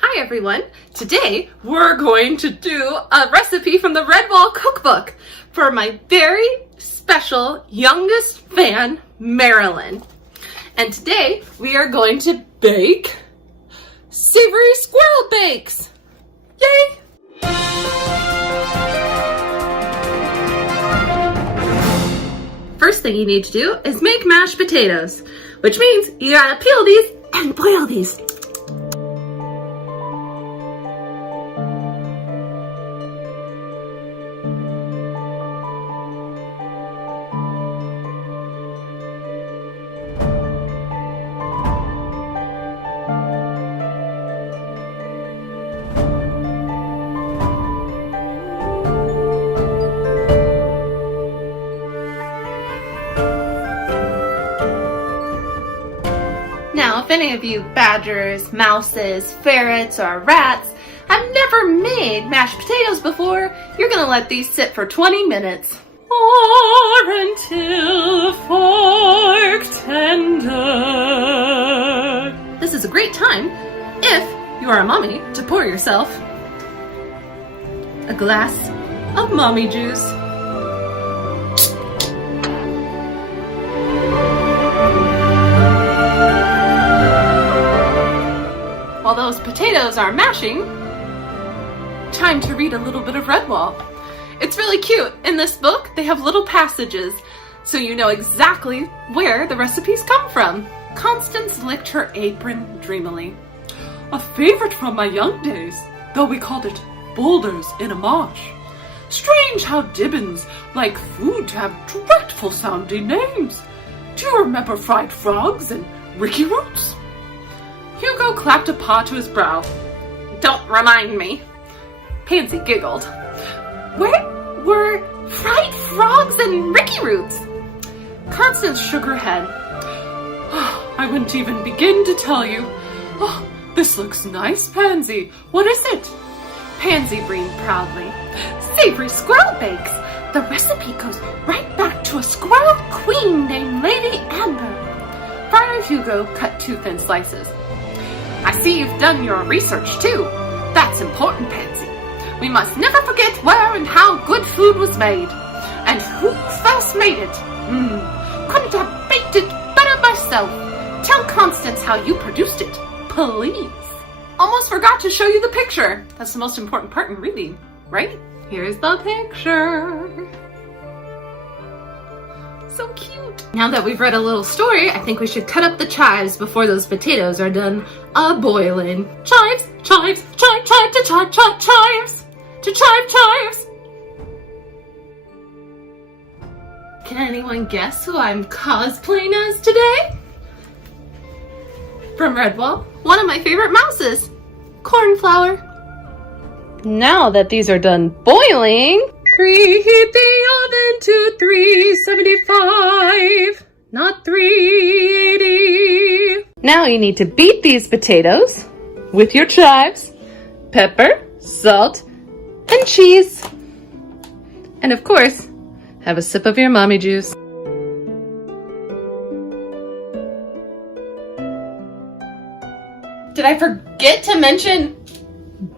Hi everyone! Today we're going to do a recipe from the Redwall Cookbook for my very special youngest fan, Marilyn. And today we are going to bake savory squirrel bakes! Yay! First thing you need to do is make mashed potatoes, which means you gotta peel these and boil these. Now, if any of you badgers, mouses, ferrets, or rats have never made mashed potatoes before, you're gonna let these sit for 20 minutes. Or until fork tender. This is a great time, if you are a mommy, to pour yourself a glass of mommy juice. While those potatoes are mashing, time to read a little bit of Redwall. It's really cute. In this book, they have little passages, so you know exactly where the recipes come from. Constance licked her apron dreamily. A favorite from my young days, though we called it boulders in a marsh. Strange how Dibbons like food to have dreadful sounding names. Do you remember fried frogs and ricky roots? Hugo clapped a paw to his brow. Don't remind me. Pansy giggled. Where were fried frogs and ricky roots? Constance shook her head. Oh, I wouldn't even begin to tell you. Oh, this looks nice, Pansy. What is it? Pansy breathed proudly. Savory squirrel bakes. The recipe goes right back to a squirrel queen named Lady Amber. Friar Hugo cut 2 thin slices. I see you've done your research too. That's important, Pansy. We must never forget where and how good food was made. And who first made it. Couldn't have baked it better myself. Tell Constance how you produced it, please. Almost forgot to show you the picture. That's the most important part in reading, right? Here's the picture. So cute. Now that we've read a little story, I think we should cut up the chives before those potatoes are done a-boiling. Chives, chives, chive, chive, to chive, chive, chives, to chive, chives. Can anyone guess who I'm cosplaying as today? From Redwall, one of my favorite mouses, Cornflower. Now that these are done boiling, preheat the oven to 375, not 380. Now you need to beat these potatoes with your chives, pepper, salt, and cheese. And of course, have a sip of your mommy juice. Did I forget to mention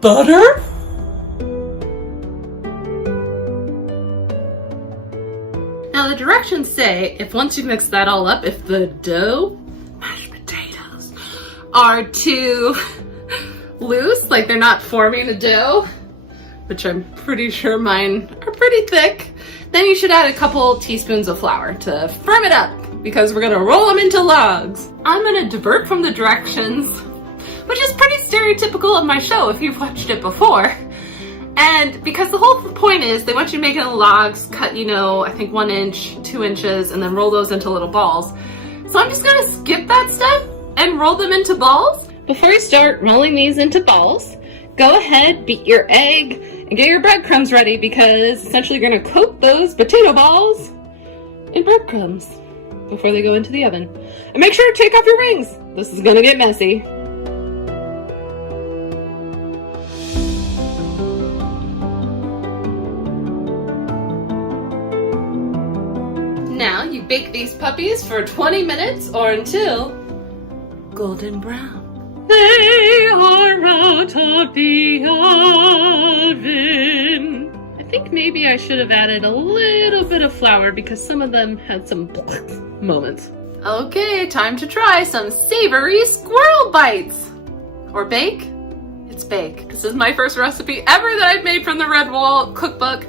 butter? Now the directions say, if once you mix that all up, if the dough, mashed potatoes, are too loose, like they're not forming a dough, which I'm pretty sure mine are pretty thick, then you should add a couple teaspoons of flour to firm it up, because we're gonna roll them into logs. I'm gonna divert from the directions, which is pretty stereotypical of my show if you've watched it before. And because the whole point is they want you to make it in logs, cut, I think 1 inch, 2 inches, and then roll those into little balls. So I'm just gonna skip that step and roll them into balls. Before you start rolling these into balls, go ahead, beat your egg, and get your breadcrumbs ready because essentially you're gonna coat those potato balls in breadcrumbs before they go into the oven. And make sure to take off your rings. This is gonna get messy. Now you bake these puppies for 20 minutes or until golden brown. They are out of the oven. I think maybe I should have added a little bit of flour because some of them had some moments. Okay, time to try some savory squirrel bites. Or bake? It's bake. This is my first recipe ever that I've made from the Redwall Cookbook.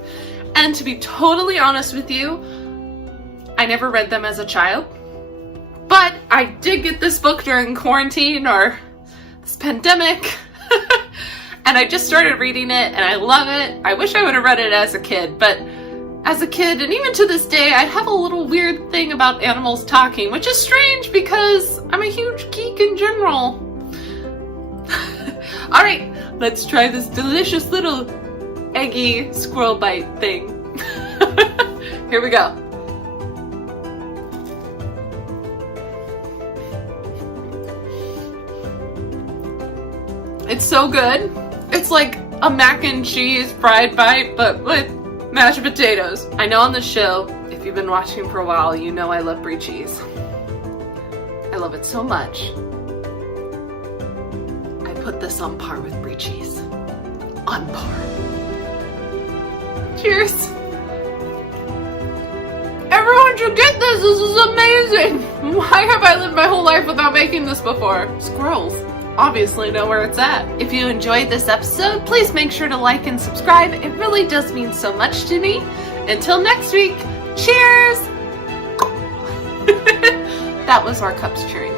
And to be totally honest with you, I never read them as a child. But I did get this book during quarantine or this pandemic. And I just started reading it and I love it. I wish I would have read it as a kid, but as a kid, and even to this day, I have a little weird thing about animals talking, which is strange because I'm a huge geek in general. All right, let's try this delicious little eggy squirrel bite thing. Here we go. It's so good. It's like a mac and cheese fried bite, but with mashed potatoes. I know on the show, if you've been watching for a while, you know I love brie cheese. I love it so much. I put this on par with brie cheese. On par. Cheers. Everyone should get this. This is amazing. Why have I lived my whole life without making this before? Squirrels obviously know where it's at. If you enjoyed this episode, please make sure to like and subscribe. It really does mean so much to me. Until next week, cheers! That was our cups cheering.